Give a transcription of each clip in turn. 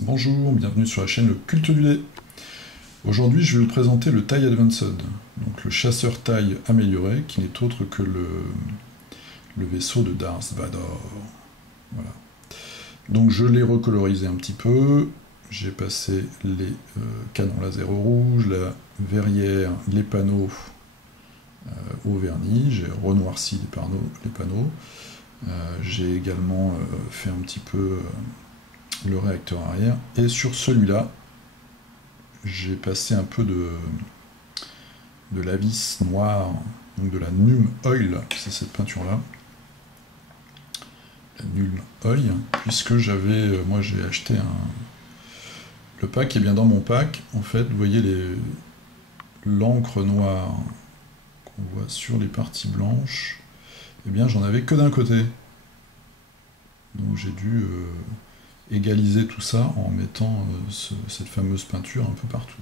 Bonjour, bienvenue sur la chaîne Le Culte du Dé. Aujourd'hui, je vais vous présenter le TIE Advanced, donc le chasseur TIE amélioré, qui n'est autre que le vaisseau de Darth Vador. Voilà. Donc je l'ai recolorisé un petit peu, j'ai passé les canons laser au rouge, la verrière, les panneaux au vernis, j'ai renoirci les panneaux. J'ai également fait un petit peu le réacteur arrière, et sur celui-là, j'ai passé un peu de la vis noire, donc de la Nuln Oil, c'est cette peinture-là. La Nuln Oil, puisque j'avais, moi j'ai acheté le pack, et bien dans mon pack, en fait, vous voyez l'encre noire qu'on voit sur les parties blanches, et bien j'en avais que d'un côté. Donc j'ai dû égaliser tout ça en mettant cette fameuse peinture un peu partout.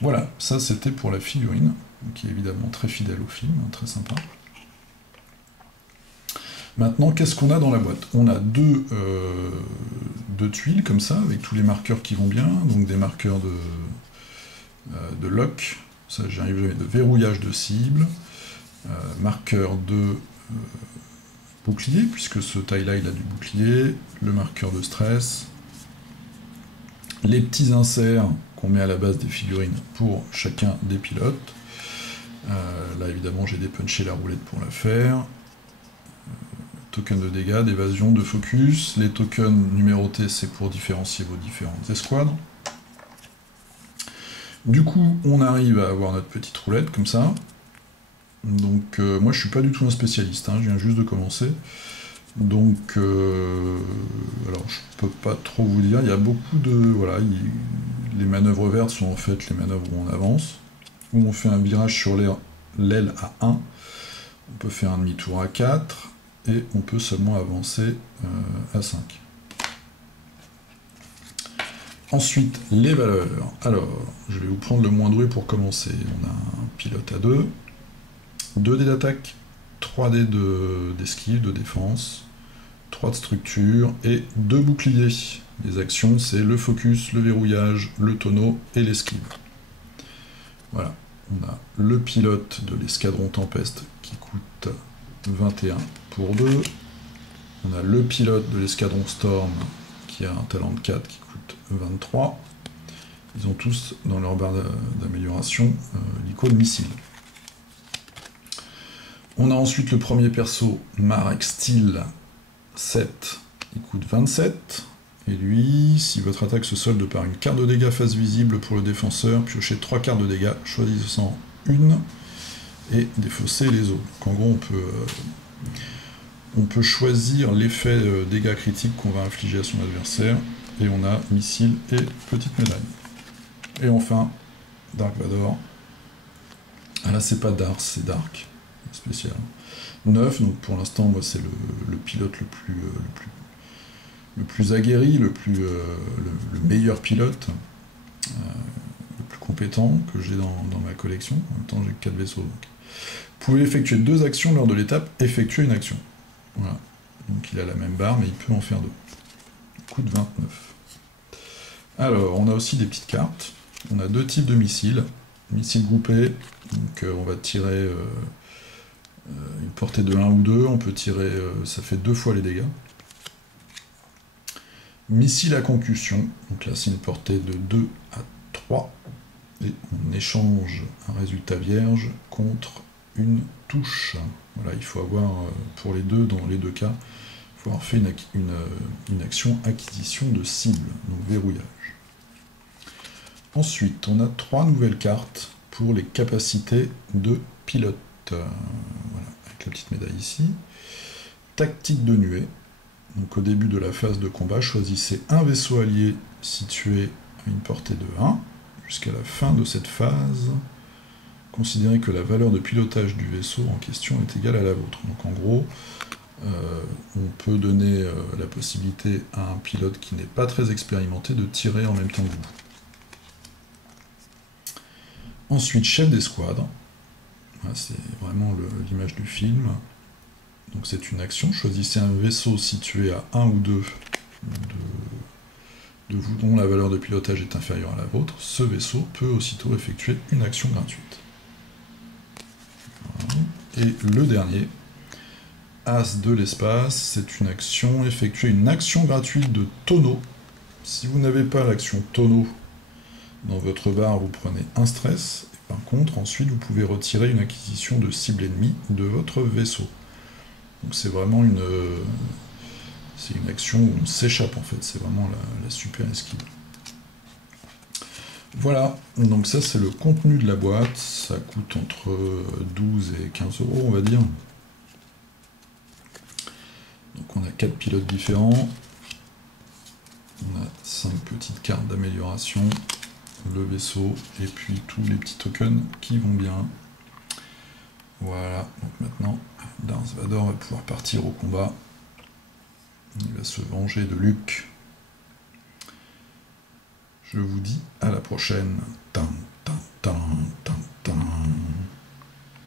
Voilà, ça c'était pour la figurine, qui est évidemment très fidèle au film, très sympa. Maintenant, qu'est-ce qu'on a dans la boîte? On a deux tuiles comme ça, avec tous les marqueurs qui vont bien, donc des marqueurs de lock, ça j'arrive de verrouillage de cible, marqueur de bouclier, puisque ce taille-là il a du bouclier, le marqueur de stress, les petits inserts qu'on met à la base des figurines pour chacun des pilotes. Là évidemment j'ai dépunché la roulette pour la faire. Tokens de dégâts, d'évasion, de focus. Les tokens numérotés c'est pour différencier vos différentes escouadres. Du coup on arrive à avoir notre petite roulette comme ça. Donc moi je suis pas du tout un spécialiste, je viens juste de commencer. Donc alors je peux pas trop vous dire, il y a beaucoup de... Voilà, les manœuvres vertes sont en fait les manœuvres où on avance, où on fait un virage sur l'aile à 1, on peut faire un demi-tour à 4, et on peut seulement avancer à 5. Ensuite, les valeurs. Alors, je vais vous prendre le moins doué pour commencer. On a un pilote à 2, 2 dés d'attaque, 3 dés d'esquive, de défense, 3 de structure et 2 boucliers. Les actions, c'est le focus, le verrouillage, le tonneau et l'esquive. Voilà, on a le pilote de l'escadron Tempeste qui coûte 21 pour 2. On a le pilote de l'escadron Storm qui a un talent de 4 qui coûte 23. Ils ont tous dans leur barre d'amélioration l'icône missile. On a ensuite le premier perso, Marek Steel 7, il coûte 27. Et lui, si votre attaque se solde par une carte de dégâts face visible pour le défenseur, piochez 3 cartes de dégâts, choisissant une et défaussez les autres. Donc en gros, on peut choisir l'effet dégâts critiques qu'on va infliger à son adversaire, et on a missile et petite médaille. Et enfin, Dark Vador. Ah là, c'est pas Dark, c'est Dark. Spécial. 9, donc pour l'instant, moi, c'est le pilote le plus aguerri, le meilleur pilote, le plus compétent que j'ai dans ma collection. En même temps, j'ai 4 vaisseaux. Donc. Vous pouvez effectuer 2 actions lors de l'étape effectuer une action. Voilà. Donc il a la même barre, mais il peut en faire 2. Il coûte 29. Alors, on a aussi des petites cartes. On a 2 types de missiles. Missiles groupés, donc on va tirer une portée de 1 ou 2, on peut tirer, ça fait 2 fois les dégâts. Missile à concussion, donc là c'est une portée de 2 à 3, et on échange un résultat vierge contre une touche. Voilà, il faut avoir, pour les deux, dans les deux cas, il faut avoir fait une action acquisition de cible, donc verrouillage. Ensuite, on a 3 nouvelles cartes pour les capacités de pilote. Voilà, avec la petite médaille ici. Tactique de nuée. Donc au début de la phase de combat, choisissez un vaisseau allié situé à une portée de 1. Jusqu'à la fin de cette phase, considérez que la valeur de pilotage du vaisseau en question est égale à la vôtre. Donc en gros, on peut donner la possibilité à un pilote qui n'est pas très expérimenté de tirer en même temps que vous. Ensuite, chef d'escouade. C'est vraiment l'image du film. Donc c'est une action. Choisissez un vaisseau situé à 1 ou 2 vous dont la valeur de pilotage est inférieure à la vôtre, ce vaisseau peut aussitôt effectuer une action gratuite. Voilà. Et le dernier, As de l'espace, c'est une action, effectuer une action gratuite de tonneau. Si vous n'avez pas l'action tonneau dans votre barre, vous prenez un stress. Et par contre, ensuite, vous pouvez retirer une acquisition de cible ennemie de votre vaisseau. Donc c'est vraiment une action où on s'échappe en fait, c'est vraiment la super esquive. Voilà, donc ça c'est le contenu de la boîte, ça coûte entre 12 et 15 euros on va dire. Donc on a 4 pilotes différents, on a 5 petites cartes d'amélioration, le vaisseau et puis tous les petits tokens qui vont bien. Voilà, donc maintenant Darth Vader va pouvoir partir au combat. Il va se venger de Luke. Je vous dis à la prochaine. Tan, tan, tan.